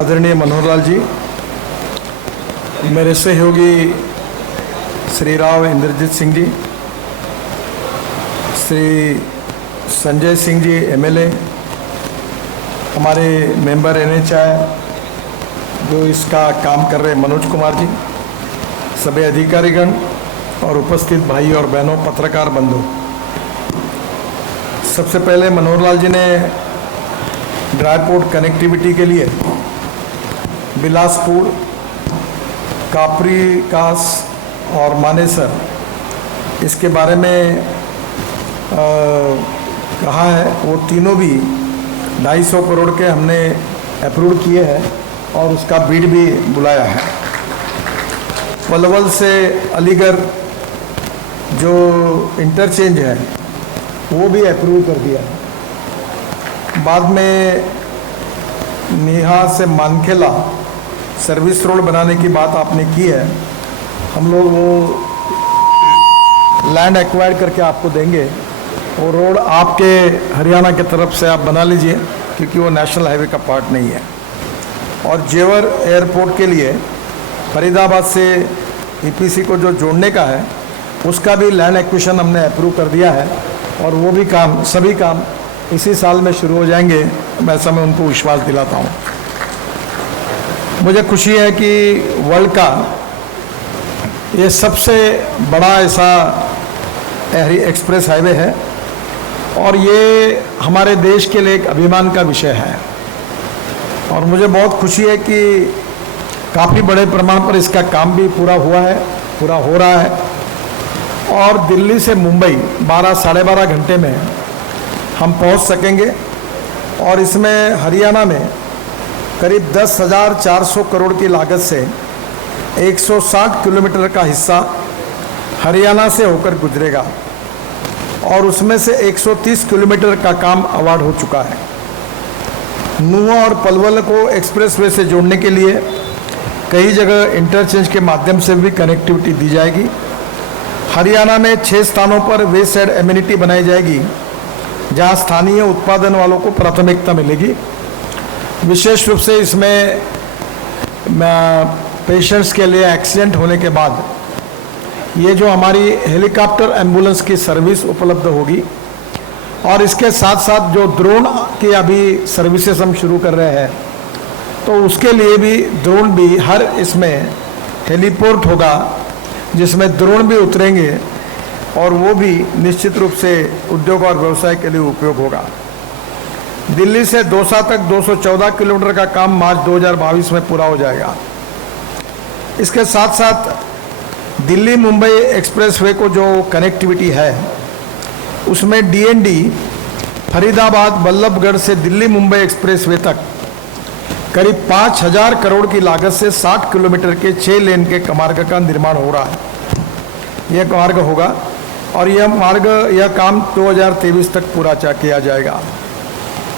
आदरणीय मनोहर लाल जी, मेरे सहयोगी श्री राव इंद्रजीत सिंह जी, श्री संजय सिंह जी एमएलए, हमारे मेंबर एनएचआई जो इसका काम कर रहे मनोज कुमार जी, सभी अधिकारीगण और उपस्थित भाई और बहनों, पत्रकार बंधु। सबसे पहले मनोहर लाल जी ने ड्राई पोर्ट कनेक्टिविटी के लिए बिलासपुर, कापरी कास और मानेसर इसके बारे में कहा है। वो तीनों भी 250 करोड़ के हमने अप्रूव किए हैं और उसका बिड भी बुलाया है। पलवल से अलीगढ़ जो इंटरचेंज है वो भी अप्रूव कर दिया है। बाद में निहा से मानखेला सर्विस रोड बनाने की बात आपने की है। हम लोग वो लैंड एक्वायर करके आपको देंगे। वो रोड आपके हरियाणा की तरफ से आप बना लीजिए, क्योंकि वो नेशनल हाईवे का पार्ट नहीं है। और जेवर एयरपोर्ट के लिए फरीदाबाद से ईपीसी को जो जोड़ने का है उसका भी लैंड एक्विजिशन हमने अप्रूव कर दिया है और वो भी काम, सभी काम इसी साल में शुरू हो जाएंगे, ऐसा मैं उनको विश्वास दिलाता हूँ। मुझे खुशी है कि वर्ल्ड का ये सबसे बड़ा ऐसा एक्सप्रेस हाईवे है और ये हमारे देश के लिए एक अभिमान का विषय है। और मुझे बहुत खुशी है कि काफ़ी बड़े प्रमाण पर इसका काम भी पूरा हो रहा है और दिल्ली से मुंबई 12 साढ़े 12 घंटे में हम पहुंच सकेंगे। और इसमें हरियाणा में करीब 10,400 करोड़ की लागत से 160 किलोमीटर का हिस्सा हरियाणा से होकर गुजरेगा और उसमें से 130 किलोमीटर का काम अवार्ड हो चुका है। नुआ और पलवल को एक्सप्रेसवे से जोड़ने के लिए कई जगह इंटरचेंज के माध्यम से भी कनेक्टिविटी दी जाएगी। हरियाणा में 6 स्थानों पर वे साइड एमिनिटी बनाई जाएगी जहां स्थानीय उत्पादन वालों को प्राथमिकता मिलेगी। विशेष रूप से इसमें पेशेंट्स के लिए एक्सीडेंट होने के बाद ये जो हमारी हेलीकॉप्टर एम्बुलेंस की सर्विस उपलब्ध होगी और इसके साथ साथ जो ड्रोन की अभी सर्विसेज हम शुरू कर रहे हैं तो उसके लिए भी ड्रोन भी हर इसमें हेलीपोर्ट होगा जिसमें ड्रोन भी उतरेंगे और वो भी निश्चित रूप से उद्योग और व्यवसाय के लिए उपयोग होगा। दिल्ली से दौसा तक 214 किलोमीटर का काम मार्च 2022 में पूरा हो जाएगा। इसके साथ साथ दिल्ली मुंबई एक्सप्रेसवे को जो कनेक्टिविटी है उसमें डीएनडी फरीदाबाद बल्लभगढ़ से दिल्ली मुंबई एक्सप्रेसवे तक करीब 5,000 करोड़ की लागत से 60 किलोमीटर के 6 लेन के मार्ग का निर्माण हो रहा है। यह मार्ग होगा और यह काम 2023 तक पूरा किया जाएगा।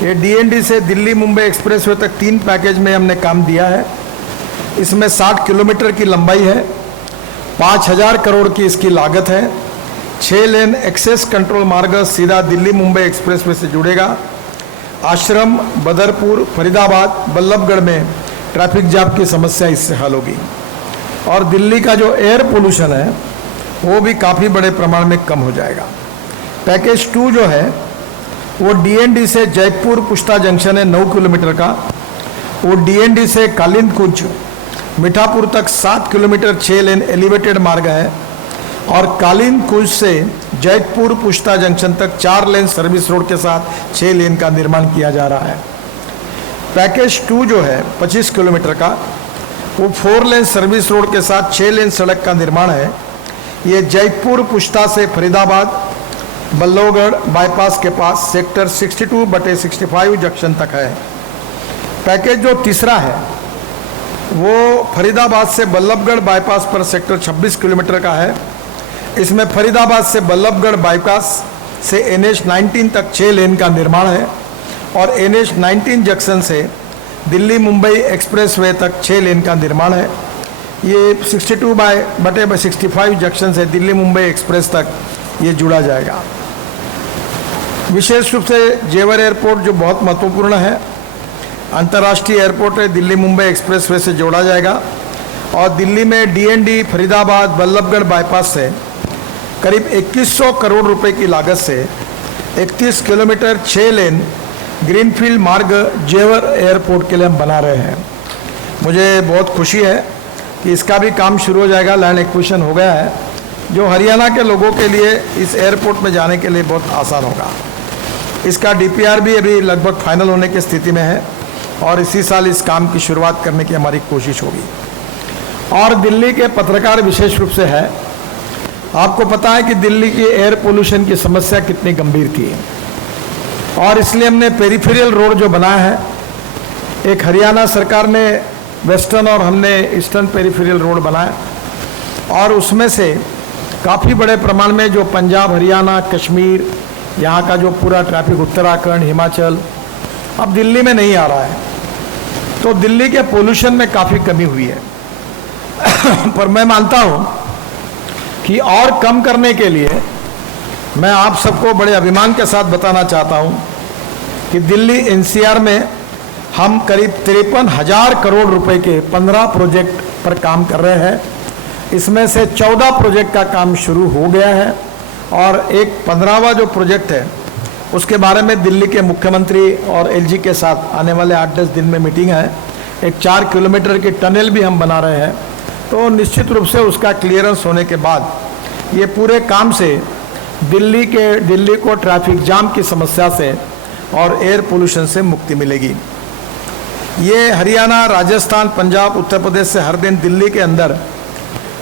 ये डीएनडी से दिल्ली मुंबई एक्सप्रेसवे तक 3 पैकेज में हमने काम दिया है। इसमें 60 किलोमीटर की लंबाई है, 5,000 करोड़ की इसकी लागत है। 6 लेन एक्सेस कंट्रोल मार्ग सीधा दिल्ली मुंबई एक्सप्रेसवे से जुड़ेगा। आश्रम, बदरपुर, फरीदाबाद, बल्लभगढ़ में ट्रैफिक जाम की समस्या इससे हल होगी और दिल्ली का जो एयर पोल्यूशन है वो भी काफ़ी बड़े प्रमाण में कम हो जाएगा। पैकेज 2 जो है वो डीएनडी से जयपुर पुष्टा जंक्शन है 9 किलोमीटर का। वो डीएनडी से कालिंद कुंज मीठापुर तक 7 किलोमीटर 6 लेन एलिवेटेड मार्ग है और कालिंद कुंज से जयपुर पुष्टा जंक्शन तक 4 लेन सर्विस रोड के साथ 6 लेन का निर्माण किया जा रहा है। पैकेज 2 जो है 25 किलोमीटर का वो 4 लेन सर्विस रोड के साथ 6 लेन सड़क का निर्माण है। ये जयपुर पुष्टा से फरीदाबाद बल्लभगढ़ बाईपास के पास सेक्टर 62/65 जंक्शन तक है। पैकेज जो तीसरा है वो फरीदाबाद से बल्लभगढ़ बाईपास पर सेक्टर 26 किलोमीटर का है। इसमें फरीदाबाद से बल्लभगढ़ बाईपास से NH-19 तक 6 लेन का निर्माण है और NH-19 जंक्शन से दिल्ली मुंबई एक्सप्रेसवे तक 6 लेन का निर्माण है। ये 62/65 जंक्शन से दिल्ली मुंबई एक्सप्रेस तक ये जुड़ा जाएगा। विशेष रूप से जेवर एयरपोर्ट जो बहुत महत्वपूर्ण है, अंतर्राष्ट्रीय एयरपोर्ट है दिल्ली मुंबई एक्सप्रेसवे से जोड़ा जाएगा और दिल्ली में डीएनडी फरीदाबाद बल्लभगढ़ बाईपास से करीब 2100 करोड़ रुपए की लागत से 31 किलोमीटर 6 लेन ग्रीनफील्ड मार्ग जेवर एयरपोर्ट के लिए हम बना रहे हैं। मुझे बहुत खुशी है कि इसका भी काम शुरू हो जाएगा, लैंड एक्विजिशन हो गया है, जो हरियाणा के लोगों के लिए इस एयरपोर्ट में जाने के लिए बहुत आसान होगा। इसका डीपीआर भी अभी लगभग फाइनल होने की स्थिति में है और इसी साल इस काम की शुरुआत करने की हमारी कोशिश होगी। और दिल्ली के पत्रकार विशेष रूप से है, आपको पता है कि दिल्ली की एयर पोल्यूशन की समस्या कितनी गंभीर थी और इसलिए हमने पेरिफेरल रोड जो बनाया है, एक हरियाणा सरकार ने वेस्टर्न और हमने ईस्टर्न पेरिफेरल रोड बनाया और उसमें से काफ़ी बड़े प्रमाण में जो पंजाब हरियाणा कश्मीर यहाँ का जो पूरा ट्रैफिक उत्तराखंड हिमाचल अब दिल्ली में नहीं आ रहा है, तो दिल्ली के पोल्यूशन में काफ़ी कमी हुई है। पर मैं मानता हूँ कि और कम करने के लिए मैं आप सबको बड़े अभिमान के साथ बताना चाहता हूँ कि दिल्ली एनसीआर में हम करीब 53,000 करोड़ रुपए के 15 प्रोजेक्ट पर काम कर रहे हैं। इसमें से 14 प्रोजेक्ट का काम शुरू हो गया है और एक 15वां जो प्रोजेक्ट है उसके बारे में दिल्ली के मुख्यमंत्री और एलजी के साथ आने वाले 8-10 दिन में मीटिंग है। एक 4 किलोमीटर की टनल भी हम बना रहे हैं, तो निश्चित रूप से उसका क्लियरेंस होने के बाद ये पूरे काम से दिल्ली को ट्रैफिक जाम की समस्या से और एयर पोल्यूशन से मुक्ति मिलेगी। ये हरियाणा राजस्थान पंजाब उत्तर प्रदेश से हर दिन दिल्ली के अंदर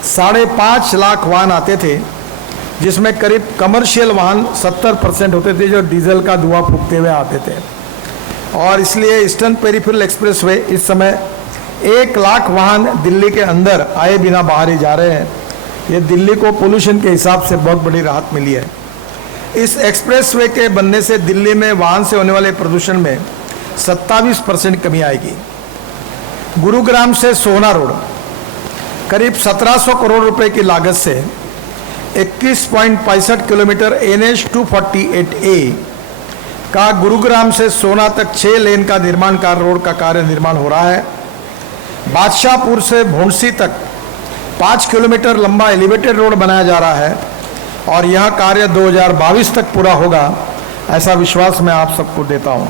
5.5 लाख वाहन आते थे, जिसमें करीब कमर्शियल वाहन 70% होते थे जो डीजल का धुआं फूकते हुए आते थे। और इसलिए ईस्टर्न पेरिफेरल एक्सप्रेसवे इस समय 1 लाख वाहन दिल्ली के अंदर आए बिना बाहर ही जा रहे हैं। ये दिल्ली को पोल्यूशन के हिसाब से बहुत बड़ी राहत मिली है। इस एक्सप्रेसवे के बनने से दिल्ली में वाहन से होने वाले प्रदूषण में 27% कमी आएगी। गुरुग्राम से सोहना रोड करीब 1700 करोड़ रुपए की लागत से 21.65 किलोमीटर NH 248A का गुरुग्राम से सोहना तक 6 लेन का निर्माण कार्य रोड का कार्य निर्माण हो रहा है। बादशाहपुर से भोंडसी तक 5 किलोमीटर लंबा एलिवेटेड रोड बनाया जा रहा है और यह कार्य 2022 तक पूरा होगा, ऐसा विश्वास मैं आप सबको देता हूं।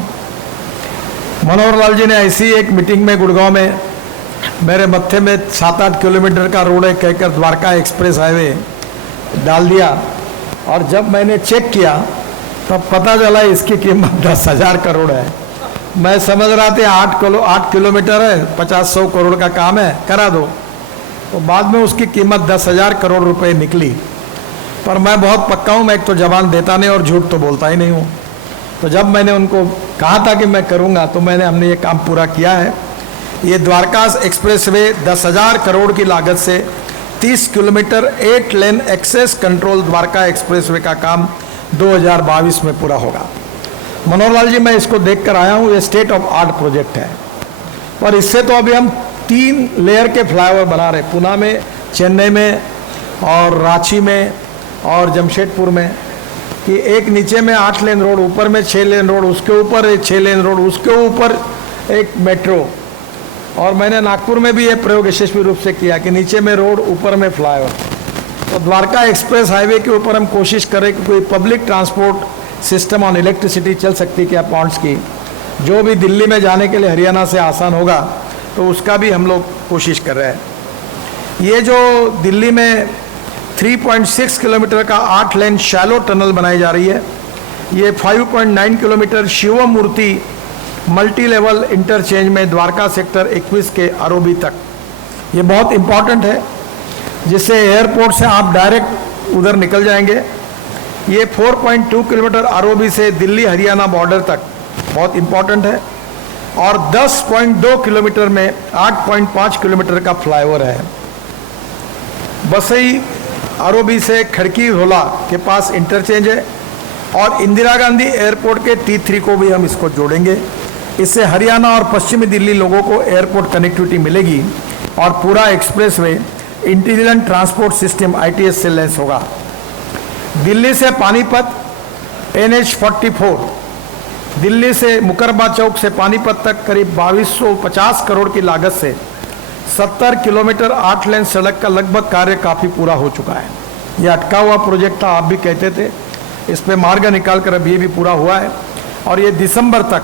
मनोहर लाल जी ने ऐसी एक मीटिंग में गुड़गांव में मेरे मत्थे में 7-8 किलोमीटर का रोड है कहकर द्वारका एक्सप्रेस हाईवे डाल दिया और जब मैंने चेक किया तब पता चला इसकी कीमत 10,000 करोड़ है। मैं समझ रहा था 8 किलोमीटर है, 50-100 करोड़ का काम है, करा दो। तो बाद में उसकी कीमत 10,000 करोड़ रुपए निकली। पर मैं बहुत पक्का हूँ, मैं एक तो जबान देता नहीं और झूठ तो बोलता ही नहीं हूँ। तो जब मैंने उनको कहा था कि मैं करूँगा तो हमने ये काम पूरा किया है। ये द्वारका एक्सप्रेसवे 10,000 करोड़ की लागत से 30 kilometre 8 lane access control Dwarka expressway का काम 2022 में पूरा होगा। मनोहर लाल जी, मैं इसको देख कर आया हूँ, ये स्टेट ऑफ आर्ट प्रोजेक्ट है। और इससे तो अभी हम 3 लेयर के फ्लाईओवर बना रहे, पुणे में, चेन्नई में और रांची में और जमशेदपुर में, कि एक नीचे में 8 लेन रोड, ऊपर में 6 लेन रोड, उसके ऊपर एक 6 लेन रोड, उसके ऊपर एक मेट्रो। और मैंने नागपुर में भी ये प्रयोग यशस्वी रूप से किया कि नीचे में रोड, ऊपर में फ्लाईओवर। तो द्वारका एक्सप्रेस हाईवे के ऊपर हम कोशिश करें कि कोई public transport system on electricity चल सकती क्या पॉइंट्स की, जो भी दिल्ली में जाने के लिए हरियाणा से आसान होगा, तो उसका भी हम लोग कोशिश कर रहे हैं। ये जो दिल्ली में 3.6 किलोमीटर का 8 लेन शैलो टनल बनाई जा रही है, ये 5.9 किलोमीटर शिव मूर्ति मल्टी लेवल इंटरचेंज में द्वारका सेक्टर 21 के आरओबी तक, ये बहुत इंपॉर्टेंट है, जिससे एयरपोर्ट से आप डायरेक्ट उधर निकल जाएंगे। ये 4.2 किलोमीटर आरओबी से दिल्ली हरियाणा बॉर्डर तक बहुत इंपॉर्टेंट है। और 10.2 किलोमीटर में 8.5 किलोमीटर का फ्लाईओवर है। बसई आरओबी से खड़की होला के पास इंटरचेंज है और इंदिरा गांधी एयरपोर्ट के T3 को भी हम इसको जोड़ेंगे। इससे हरियाणा और पश्चिमी दिल्ली लोगों को एयरपोर्ट कनेक्टिविटी मिलेगी और पूरा expressway intelligent transport system ITS से लैस होगा। दिल्ली से पानीपत NH 44 दिल्ली से मुकरबा चौक से पानीपत तक करीब 2250 करोड़ की लागत से 70 किलोमीटर 8 लेन सड़क का लगभग कार्य काफ़ी पूरा हो चुका है। ये अटका हुआ प्रोजेक्ट था, आप भी कहते थे, इस पे मार्ग निकाल कर अब ये भी पूरा हुआ है और ये दिसंबर तक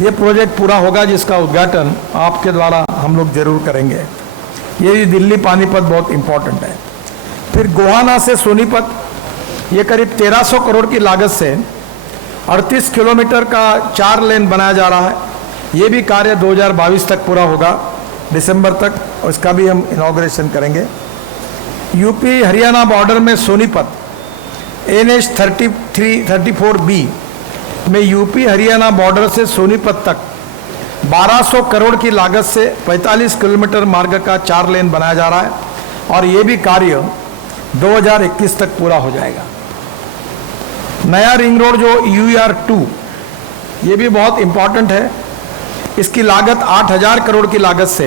ये प्रोजेक्ट पूरा होगा, जिसका उद्घाटन आपके द्वारा हम लोग जरूर करेंगे। ये दिल्ली पानीपत बहुत इम्पोर्टेंट है। फिर गोहाना से सोनीपत ये करीब 1300 करोड़ की लागत से 38 किलोमीटर का 4 लेन बनाया जा रहा है। ये भी कार्य 2022 तक पूरा होगा, दिसंबर तक, और इसका भी हम इनॉग्रेशन करेंगे। यूपी हरियाणा बॉर्डर में सोनीपत NH 34B में यूपी हरियाणा बॉर्डर से सोनीपत तक 1200 करोड़ की लागत से 45 किलोमीटर मार्ग का 4 लेन बनाया जा रहा है और ये भी कार्य 2021 तक पूरा हो जाएगा। नया रिंग रोड जो UER2, ये भी बहुत इंपॉर्टेंट है। इसकी लागत 8000 करोड़ की लागत से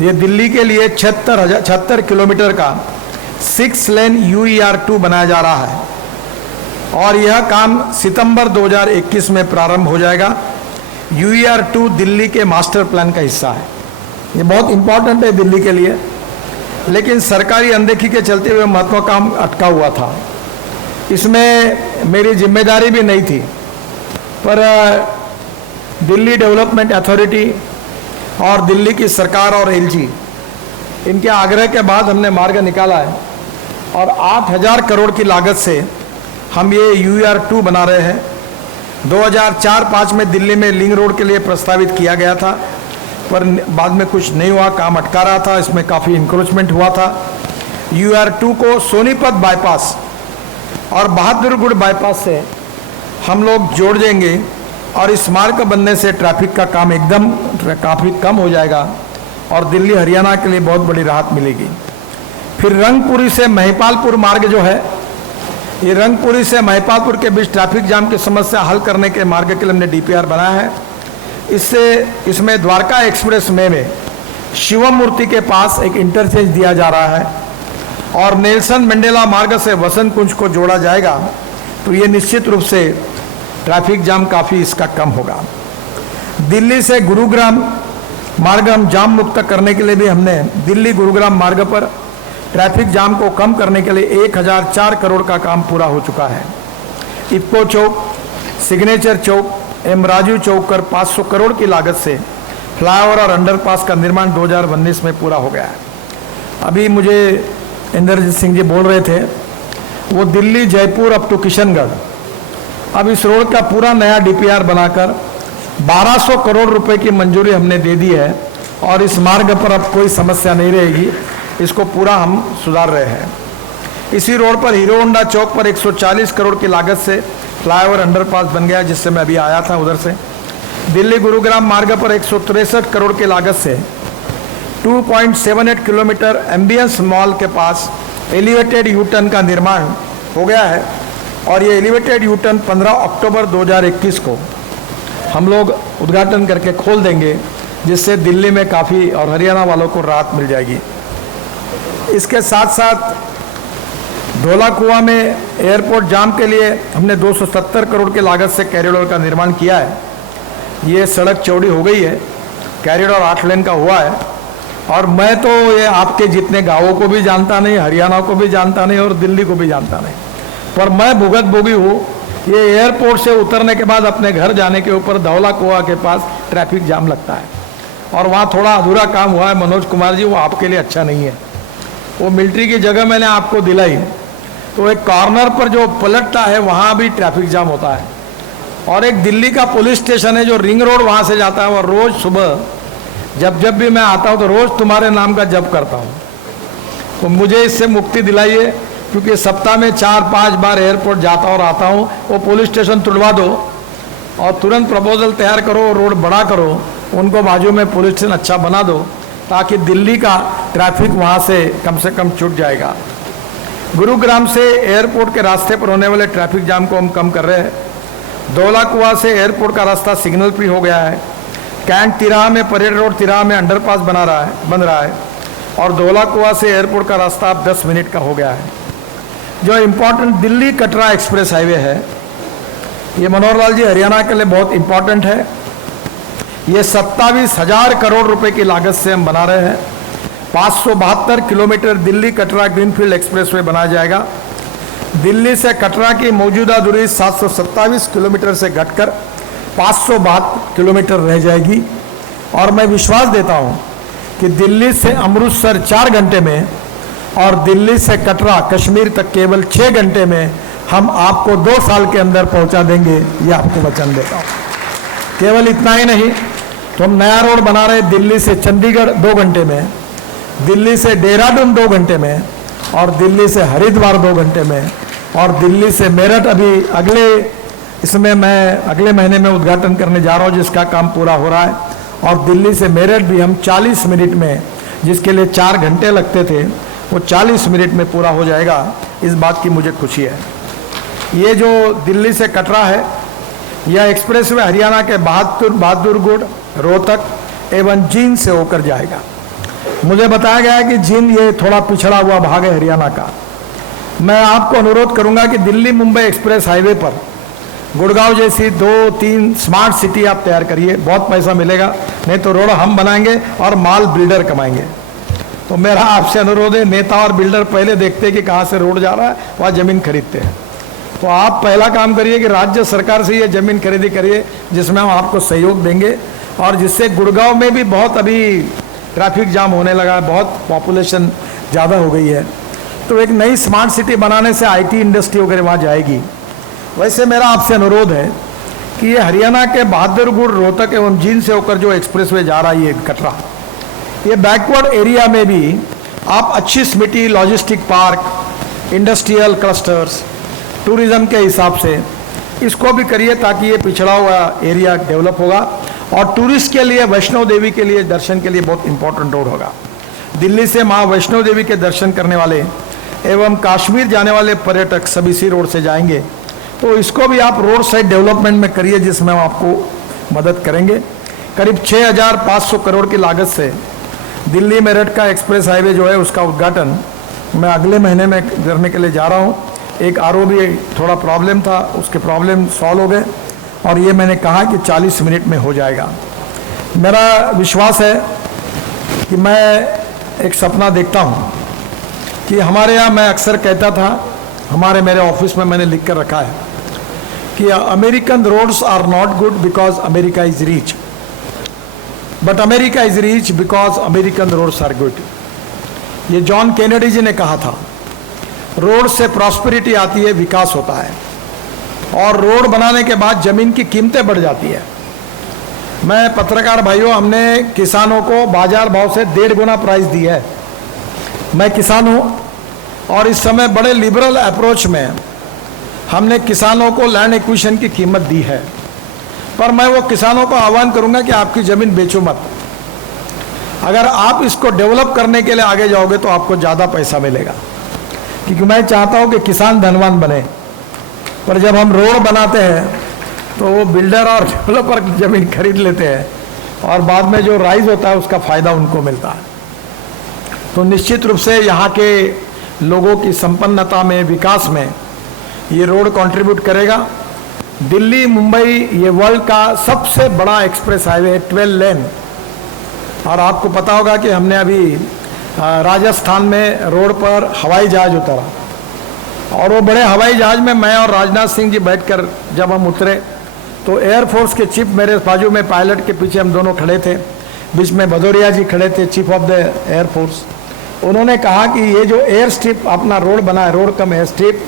ये दिल्ली के लिए 76 किलोमीटर का 6 लेन UER2 बनाया जा रहा है और यह काम सितंबर 2021 में प्रारंभ हो जाएगा। UER2 दिल्ली के मास्टर प्लान का हिस्सा है। ये बहुत इंपॉर्टेंट है दिल्ली के लिए, लेकिन सरकारी अनदेखी के चलते हुए महत्व काम अटका हुआ था। इसमें मेरी जिम्मेदारी भी नहीं थी, पर दिल्ली डेवलपमेंट अथॉरिटी और दिल्ली की सरकार और LG, इनके आग्रह के बाद हमने मार्ग निकाला है और 8000 करोड़ की लागत से हम ये UER2 बना रहे हैं। 2004-05 में दिल्ली में लिंक रोड के लिए प्रस्तावित किया गया था, पर बाद में कुछ नहीं हुआ, काम अटका रहा था, इसमें काफ़ी इंक्रोचमेंट हुआ था। UER2 को सोनीपत बाईपास और बहादुरगढ़ बाईपास से हम लोग जोड़ देंगे और इस मार्ग बनने से ट्रैफिक का काम एकदम काफ़ी कम हो जाएगा और दिल्ली हरियाणा के लिए बहुत बड़ी राहत मिलेगी। फिर रंगपुरी से महिपालपुर मार्ग जो है, ये रंगपुरी से महिपालपुर के बीच ट्रैफिक जाम की समस्या हल करने के मार्ग के लिए हमने DPR बनाया है। इसमें द्वारका एक्सप्रेस में शिवम मूर्ति के पास एक इंटरचेंज दिया जा रहा है और नेल्सन मंडेला मार्ग से वसंत कुंज को जोड़ा जाएगा, तो ये निश्चित रूप से ट्रैफिक जाम काफ़ी इसका कम होगा। दिल्ली से गुरुग्राम मार्ग हम जाम मुक्त करने के लिए भी हमने दिल्ली गुरुग्राम मार्ग पर ट्रैफिक जाम को कम करने के लिए 1004 करोड़ का काम पूरा हो चुका है। इफ्को चौक, सिग्नेचर चौक, M राजू चौक कर 500 करोड़ की लागत से फ्लाईओवर और अंडरपास का निर्माण 2019 में पूरा हो गया है। अभी मुझे इंद्रजीत सिंह जी बोल रहे थे, वो दिल्ली जयपुर अप टू किशनगढ़, अब इस रोड का पूरा नया DPR बनाकर 1200 करोड़ रुपए की मंजूरी हमने दे दी है और इस मार्ग पर अब कोई समस्या नहीं रहेगी, इसको पूरा हम सुधार रहे हैं। इसी रोड पर हीरो होंडा चौक पर 140 करोड़ की लागत से फ्लाईओवर अंडरपास बन गया, जिससे मैं अभी आया था उधर से। दिल्ली गुरुग्राम मार्ग पर 163 करोड़ की लागत से 2.78 किलोमीटर एम्बियंस मॉल के पास एलिवेटेड U-टर्न का निर्माण हो गया है और ये एलिवेटेड U-टर्न 15 अक्टूबर 2021 को हम लोग उद्घाटन करके खोल देंगे, जिससे दिल्ली में काफ़ी और हरियाणा वालों को राहत मिल जाएगी। इसके साथ साथ धौला कुआं में एयरपोर्ट जाम के लिए हमने 270 करोड़ की लागत से कॉरिडोर का निर्माण किया है। ये सड़क चौड़ी हो गई है, कॉरिडोर 8 लेन का हुआ है और मैं तो ये आपके जितने गांवों को भी जानता नहीं, हरियाणा को भी जानता नहीं और दिल्ली को भी जानता नहीं, पर मैं भुगत भोगी हूँ। ये एयरपोर्ट से उतरने के बाद अपने घर जाने के ऊपर धौला कुआं के पास ट्रैफिक जाम लगता है और वहाँ थोड़ा अधूरा काम हुआ है मनोज कुमार जी, वो आपके लिए अच्छा नहीं है। वो मिलिट्री की जगह मैंने आपको दिलाई है, तो एक कॉर्नर पर जो पलटता है वहाँ भी ट्रैफिक जाम होता है और एक दिल्ली का पुलिस स्टेशन है जो रिंग रोड वहाँ से जाता है और रोज़ सुबह जब भी मैं आता हूँ तो रोज़ तुम्हारे नाम का जप करता हूँ। तो मुझे इससे मुक्ति दिलाइए, क्योंकि सप्ताह में 4-5 बार एयरपोर्ट जाता और आता हूँ। वो पुलिस स्टेशन तुड़वा दो और तुरंत प्रपोजल तैयार करो, रोड बड़ा करो, उनको बाजू में पुलिस स्टेशन अच्छा बना दो, ताकि दिल्ली का ट्रैफिक वहाँ से कम छूट जाएगा। गुरुग्राम से एयरपोर्ट के रास्ते पर होने वाले ट्रैफिक जाम को हम कम कर रहे हैं। धौला कुआं से एयरपोर्ट का रास्ता सिग्नल फ्री हो गया है। कैंट तिराहा में परेड रोड तिराहा में अंडरपास बन रहा है और धौला कुआं से एयरपोर्ट का रास्ता अब 10 मिनट का हो गया है। जो important Delhi Katra express highway है, ये मनोहर लाल जी हरियाणा के लिए बहुत इंपॉर्टेंट है। ये 27,000 करोड़ रुपए की लागत से हम बना रहे हैं। 572 kilometre Delhi Katra greenfield expressway बनाया जाएगा। दिल्ली से कटरा की मौजूदा दूरी 727 किलोमीटर से घटकर 572 किलोमीटर रह जाएगी। और मैं विश्वास देता हूं कि दिल्ली से अमृतसर 4 घंटे में और दिल्ली से कटरा कश्मीर तक केवल 6 घंटे में हम आपको 2 साल के अंदर पहुंचा देंगे, ये आपको वचन देता हूं। केवल इतना ही नहीं, तो हम नया रोड बना रहे दिल्ली से चंडीगढ़ 2 घंटे में, दिल्ली से देहरादून 2 घंटे में, और दिल्ली से हरिद्वार 2 घंटे में, और दिल्ली से मेरठ अभी अगले महीने में उद्घाटन करने जा रहा हूँ, जिसका काम पूरा हो रहा है। और दिल्ली से मेरठ भी हम 40 मिनट में, जिसके लिए 4 घंटे लगते थे, वो 40 मिनट में पूरा हो जाएगा। इस बात की मुझे खुशी है। ये जो दिल्ली से कटरा है, यह एक्सप्रेसवे हरियाणा के बहादुरगढ़, रोहतक एवं जींद से होकर जाएगा। मुझे बताया गया है कि जींद ये थोड़ा पिछड़ा हुआ भाग है हरियाणा का। मैं आपको अनुरोध करूंगा कि दिल्ली मुंबई एक्सप्रेस हाईवे पर गुड़गांव जैसी 2-3 स्मार्ट सिटी आप तैयार करिए, बहुत पैसा मिलेगा। नहीं तो रोड हम बनाएंगे और माल बिल्डर कमाएंगे। तो मेरा आपसे अनुरोध है, नेता और बिल्डर पहले देखते हैं कि कहाँ से रोड जा रहा है, वहाँ जमीन खरीदते हैं। तो आप पहला काम करिए कि राज्य सरकार से ये जमीन खरीदी करिए, जिसमें हम आपको सहयोग देंगे, और जिससे गुड़गांव में भी बहुत अभी ट्रैफिक जाम होने लगा है, बहुत पॉपुलेशन ज़्यादा हो गई है। तो एक नई स्मार्ट सिटी बनाने से आईटी इंडस्ट्री वगैरह वहाँ जाएगी। वैसे मेरा आपसे अनुरोध है कि ये हरियाणा के बहादुरगढ़, रोहतक एवं जींद से होकर जो एक्सप्रेसवे जा रहा है ये कटरा, ये बैकवर्ड एरिया में भी आप अच्छी स्मिटी, logistic park, industrial clusters, tourism के हिसाब से इसको भी करिए, ताकि ये पिछड़ा हुआ एरिया डेवलप होगा। और टूरिस्ट के लिए, वैष्णो देवी के लिए, दर्शन के लिए बहुत इंपॉर्टेंट रोड होगा। दिल्ली से माँ वैष्णो देवी के दर्शन करने वाले एवं कश्मीर जाने वाले पर्यटक सब इसी रोड से जाएंगे। तो इसको भी आप रोड साइड डेवलपमेंट में करिए, जिसमें हम आपको मदद करेंगे। करीब 6,500 करोड़ की लागत से दिल्ली मेरठ का एक्सप्रेस हाईवे जो है, उसका उद्घाटन मैं अगले महीने में करने के लिए जा रहा हूँ। एक आरओ भी थोड़ा प्रॉब्लम था, उसके प्रॉब्लम सॉल्व हो गए, और ये मैंने कहा कि 40 मिनट में हो जाएगा। मेरा विश्वास है कि मैं एक सपना देखता हूँ कि हमारे यहाँ, मैं अक्सर कहता था, मेरे ऑफिस में मैंने लिख कर रखा है कि American roads are not good because America is rich, but America is rich because American roads are good. ये जॉन केनेडी जी ने कहा था। रोड से प्रॉस्पेरिटी आती है, विकास होता है, और रोड बनाने के बाद जमीन की कीमतें बढ़ जाती है। मैं पत्रकार भाइयों, हमने किसानों को बाजार भाव से 1.5 गुना प्राइस दी है। मैं किसान हूं, और इस समय बड़े लिबरल अप्रोच में हमने किसानों को लैंड एक्विजिशन की कीमत दी है। पर मैं वो किसानों को आह्वान करूंगा कि आपकी जमीन बेचो मत। अगर आप इसको डेवलप करने के लिए आगे जाओगे तो आपको ज़्यादा पैसा मिलेगा, क्योंकि मैं चाहता हूं कि किसान धनवान बने। पर जब हम रोड बनाते हैं तो वो बिल्डर और डेवलपर जमीन खरीद लेते हैं, और बाद में जो राइज होता है उसका फायदा उनको मिलता है। तो निश्चित रूप से यहाँ के लोगों की संपन्नता में, विकास में ये रोड कंट्रीब्यूट करेगा। दिल्ली मुंबई ये वर्ल्ड का सबसे बड़ा एक्सप्रेस हाईवे है, 12 लेन। और आपको पता होगा कि हमने अभी राजस्थान में रोड पर हवाई जहाज उतारा, और वो बड़े हवाई जहाज में मैं और राजनाथ सिंह जी बैठकर जब हम उतरे तो एयरफोर्स के चीफ मेरे बाजू में, पायलट के पीछे हम दोनों खड़े थे, बीच में भदौरिया जी खड़े थे, चीफ ऑफ द एयरफोर्स। उन्होंने कहा कि ये जो एयर स्ट्रिप अपना रोड बना है, रोड कम एयर स्ट्रिप,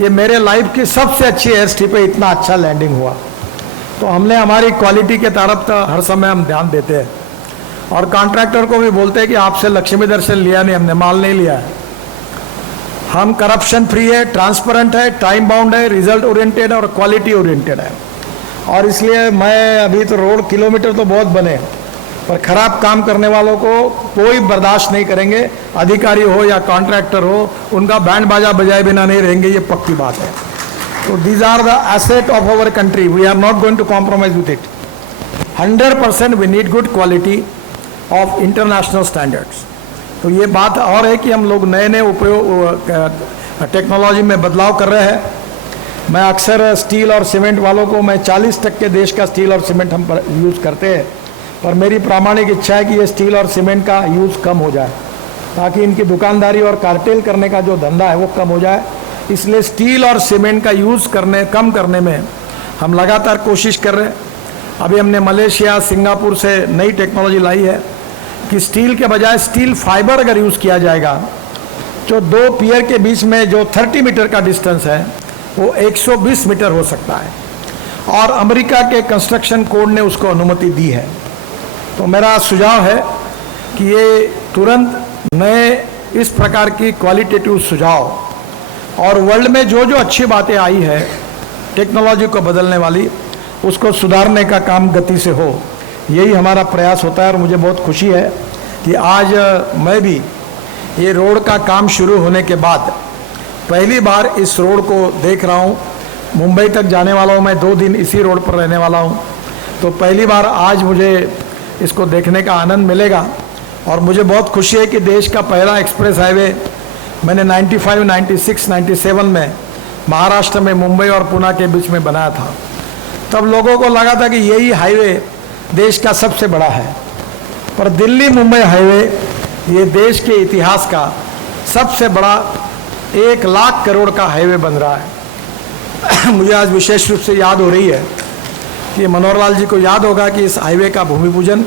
ये मेरे लाइफ की सबसे अच्छी एयर स्ट्रिप है, इतना अच्छा लैंडिंग हुआ। तो हमने हमारी क्वालिटी के तरफ तो हर समय हम ध्यान देते हैं, और कॉन्ट्रैक्टर को भी बोलते हैं कि आपसे लक्ष्मी दर्शन लिया नहीं, हमने माल नहीं लिया है। हम करप्शन फ्री है, ट्रांसपेरेंट है, टाइम बाउंड है, रिजल्ट ओरिएंटेड और क्वालिटी ओरिएंटेड है। और इसलिए मैं, अभी तो रोड किलोमीटर तो बहुत बने, पर खराब काम करने वालों को कोई बर्दाश्त नहीं करेंगे। अधिकारी हो या कॉन्ट्रैक्टर हो, उनका बैंड बाजा बजाए बिना नहीं रहेंगे, ये पक्की बात है। तो these are the asset of our country, we are not going to compromise with it. 100% we need good quality of international standards. तो ये बात और है कि हम लोग नए नए उपयोग टेक्नोलॉजी में बदलाव कर रहे हैं। मैं अक्सर स्टील और सीमेंट वालों को, मैं 40% देश का स्टील और सीमेंट हम यूज़ करते हैं, पर मेरी प्रामाणिक इच्छा है कि ये स्टील और सीमेंट का यूज़ कम हो जाए, ताकि इनकी दुकानदारी और कार्टेल करने का जो धंधा है वो कम हो जाए। इसलिए स्टील और सीमेंट का यूज़ कम करने में हम लगातार कोशिश कर रहे हैं। अभी हमने मलेशिया, सिंगापुर से नई टेक्नोलॉजी लाई है कि स्टील के बजाय स्टील फाइबर अगर यूज़ किया जाएगा तो 2 पियर के बीच में जो 30 मीटर का डिस्टेंस है वो 120 मीटर हो सकता है, और अमेरिका के कंस्ट्रक्शन कोड ने उसको अनुमति दी है। तो मेरा सुझाव है कि ये तुरंत नए इस प्रकार की क्वालिटेटिव सुझाव और वर्ल्ड में जो जो अच्छी बातें आई है टेक्नोलॉजी को बदलने वाली, उसको सुधारने का काम गति से हो, यही हमारा प्रयास होता है। और मुझे बहुत खुशी है कि आज मैं भी ये रोड का काम शुरू होने के बाद पहली बार इस रोड को देख रहा हूँ। मुंबई तक जाने वाला हूँ, मैं 2 दिन इसी रोड पर रहने वाला हूँ, तो पहली बार आज मुझे इसको देखने का आनंद मिलेगा। और मुझे बहुत खुशी है कि देश का पहला एक्सप्रेस हाईवे मैंने 95, 96, 97 में महाराष्ट्र में मुंबई और पुणे के बीच में बनाया था। तब लोगों को लगा था कि यही हाईवे देश का सबसे बड़ा है, पर दिल्ली मुंबई हाईवे ये देश के इतिहास का सबसे बड़ा 1 लाख करोड़ का हाईवे बन रहा है। मुझे आज विशेष रूप से याद हो रही है कि मनोहर लाल जी को याद होगा कि इस हाईवे का भूमि पूजन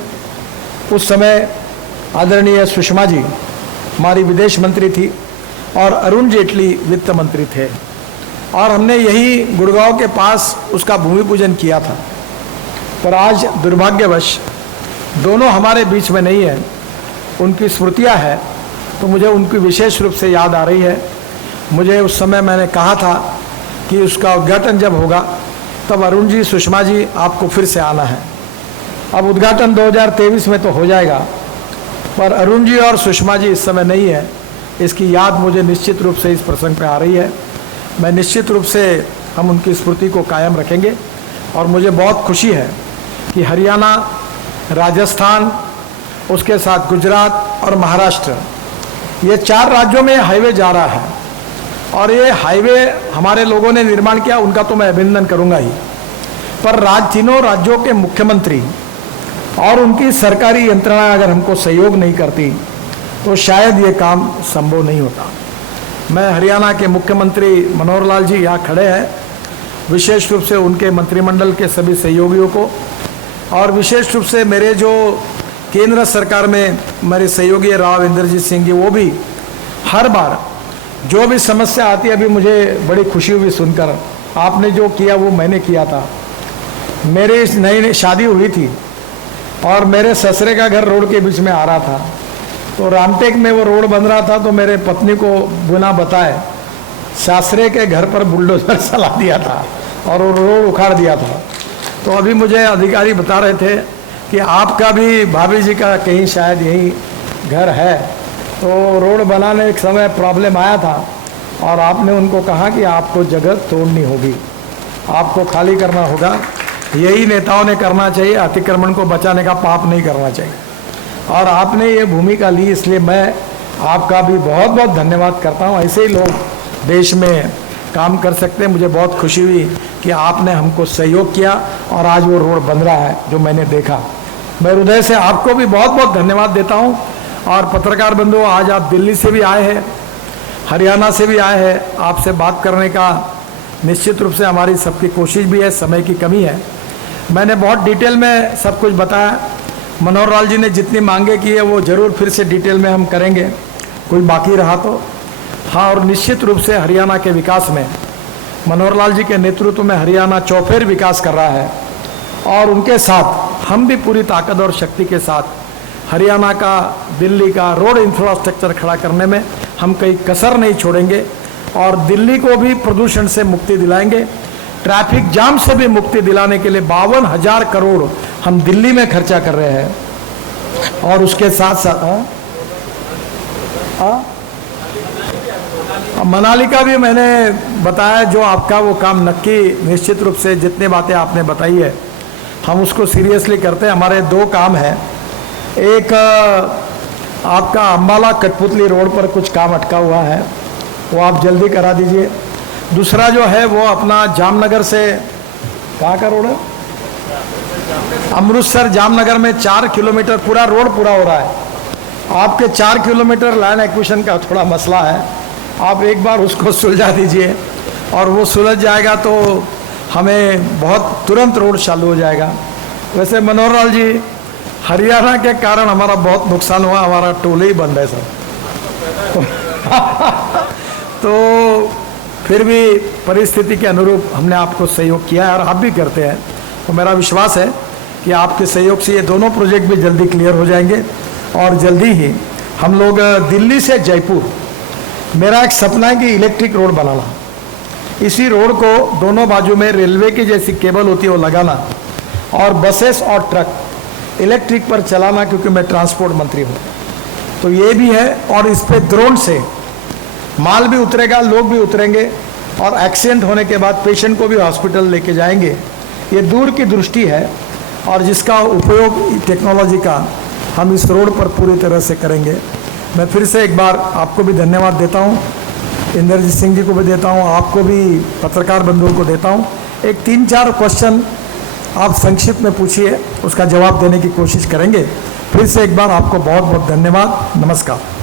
उस समय आदरणीय सुषमा जी हमारी विदेश मंत्री थी और अरुण जेटली वित्त मंत्री थे, और हमने यही गुड़गांव के पास उसका भूमि पूजन किया था। पर आज दुर्भाग्यवश दोनों हमारे बीच में नहीं है, उनकी स्मृतियाँ है, तो मुझे उनकी विशेष रूप से याद आ रही है। मुझे उस समय मैंने कहा था कि उसका उद्घाटन जब होगा तब अरुण जी, सुषमा जी, आपको फिर से आना है। अब उद्घाटन 2023 में तो हो जाएगा, पर अरुण जी और सुषमा जी इस समय नहीं है, इसकी याद मुझे निश्चित रूप से इस प्रसंग पे आ रही है। मैं निश्चित रूप से हम उनकी स्मृति को कायम रखेंगे। और मुझे बहुत खुशी है कि हरियाणा, राजस्थान, उसके साथ गुजरात और महाराष्ट्र, ये 4 राज्यों में हाईवे जा रहा है, और ये हाईवे हमारे लोगों ने निर्माण किया, उनका तो मैं अभिनंदन करूंगा ही, पर तीनों राज्यों के मुख्यमंत्री और उनकी सरकारी यंत्रणा अगर हमको सहयोग नहीं करती तो शायद ये काम संभव नहीं होता। मैं हरियाणा के मुख्यमंत्री मनोहर लाल जी यहाँ खड़े हैं, विशेष रूप से उनके मंत्रिमंडल के सभी सहयोगियों को, और विशेष रूप से मेरे जो केंद्र सरकार में मेरे सहयोगी राव इंद्रजीत सिंह जी, वो भी हर बार जो भी समस्या आती है, अभी मुझे बड़ी खुशी हुई सुनकर, आपने जो किया वो मैंने किया था। मेरे नई शादी हुई थी और मेरे ससुरे का घर रोड के बीच में आ रहा था, तो रामटेक में वो रोड बन रहा था, तो मेरे पत्नी को बिना बताए ससुरे के घर पर बुलडोजर चला दिया था और वो रोड उखाड़ दिया था। तो अभी मुझे अधिकारी बता रहे थे कि आपका भी, भाभी जी का कहीं शायद यही घर है, तो रोड बनाने के समय प्रॉब्लम आया था और आपने उनको कहा कि आपको जगह तोड़नी होगी, आपको खाली करना होगा। यही नेताओं ने करना चाहिए, अतिक्रमण को बचाने का पाप नहीं करना चाहिए, और आपने ये भूमिका ली, इसलिए मैं आपका भी बहुत बहुत धन्यवाद करता हूँ। ऐसे ही लोग देश में काम कर सकते हैं। मुझे बहुत खुशी हुई कि आपने हमको सहयोग किया और आज वो रोड बन रहा है जो मैंने देखा। मैं हृदय से आपको भी बहुत बहुत धन्यवाद देता हूँ। और पत्रकार बंधुओं, आज आप दिल्ली से भी आए हैं, हरियाणा से भी आए हैं, आपसे बात करने का निश्चित रूप से हमारी सबकी कोशिश भी है, समय की कमी है। मैंने बहुत डिटेल में सब कुछ बताया। मनोहर लाल जी ने जितनी मांगे की है वो ज़रूर फिर से डिटेल में हम करेंगे, कोई बाकी रहा तो। हाँ, और निश्चित रूप से हरियाणा के विकास में मनोहर लाल जी के नेतृत्व में हरियाणा चौफेर विकास कर रहा है, और उनके साथ हम भी पूरी ताकत और शक्ति के साथ हरियाणा का, दिल्ली का रोड इंफ्रास्ट्रक्चर खड़ा करने में हम कहीं कसर नहीं छोड़ेंगे, और दिल्ली को भी प्रदूषण से मुक्ति दिलाएंगे। ट्रैफिक जाम से भी मुक्ति दिलाने के लिए 52,000 करोड़ हम दिल्ली में खर्चा कर रहे हैं, और उसके साथ साथ मनाली का भी मैंने बताया, जो आपका वो काम नक्की, निश्चित रूप से जितनी बातें आपने बताई है हम उसको सीरियसली करते हैं। हमारे 2 काम हैं, एक आपका अम्बाला कठपुतली रोड पर कुछ काम अटका हुआ है, वो आप जल्दी करा दीजिए। दूसरा जो है वो अपना जामनगर से, कहाँ का रोड है, अमृतसर जामनगर में 4 किलोमीटर पूरा रोड पूरा हो रहा है। आपके 4 किलोमीटर लैंड एक्विजिशन का थोड़ा मसला है, आप एक बार उसको सुलझा दीजिए और वो सुलझ जाएगा तो हमें बहुत तुरंत रोड चालू हो जाएगा। वैसे मनोहर लाल जी, हरियाणा के कारण हमारा बहुत नुकसान हुआ, हमारा टोल ही बंद है सर। तो फिर भी परिस्थिति के अनुरूप हमने आपको सहयोग किया है और आप भी करते हैं, तो मेरा विश्वास है कि आपके सहयोग से ये दोनों प्रोजेक्ट भी जल्दी क्लियर हो जाएंगे और जल्दी ही हम लोग दिल्ली से जयपुर, मेरा एक सपना है कि इलेक्ट्रिक रोड बनाना, इसी रोड को दोनों बाजू में रेलवे की जैसी केबल होती है वो लगाना और बसेस और ट्रक इलेक्ट्रिक पर चलाना, क्योंकि मैं ट्रांसपोर्ट मंत्री हूँ। तो ये भी है और इस पे ड्रोन से माल भी उतरेगा, लोग भी उतरेंगे और एक्सीडेंट होने के बाद पेशेंट को भी हॉस्पिटल लेके जाएंगे। ये दूर की दृष्टि है और जिसका उपयोग टेक्नोलॉजी का हम इस रोड पर पूरी तरह से करेंगे। मैं फिर से एक बार आपको भी धन्यवाद देता हूँ, इंद्रजीत सिंह जी को भी देता हूँ, आपको भी, पत्रकार बंधुओं को देता हूँ। एक 3-4 क्वेश्चन आप संक्षिप्त में पूछिए, उसका जवाब देने की कोशिश करेंगे। फिर से एक बार आपको बहुत बहुत धन्यवाद। नमस्कार।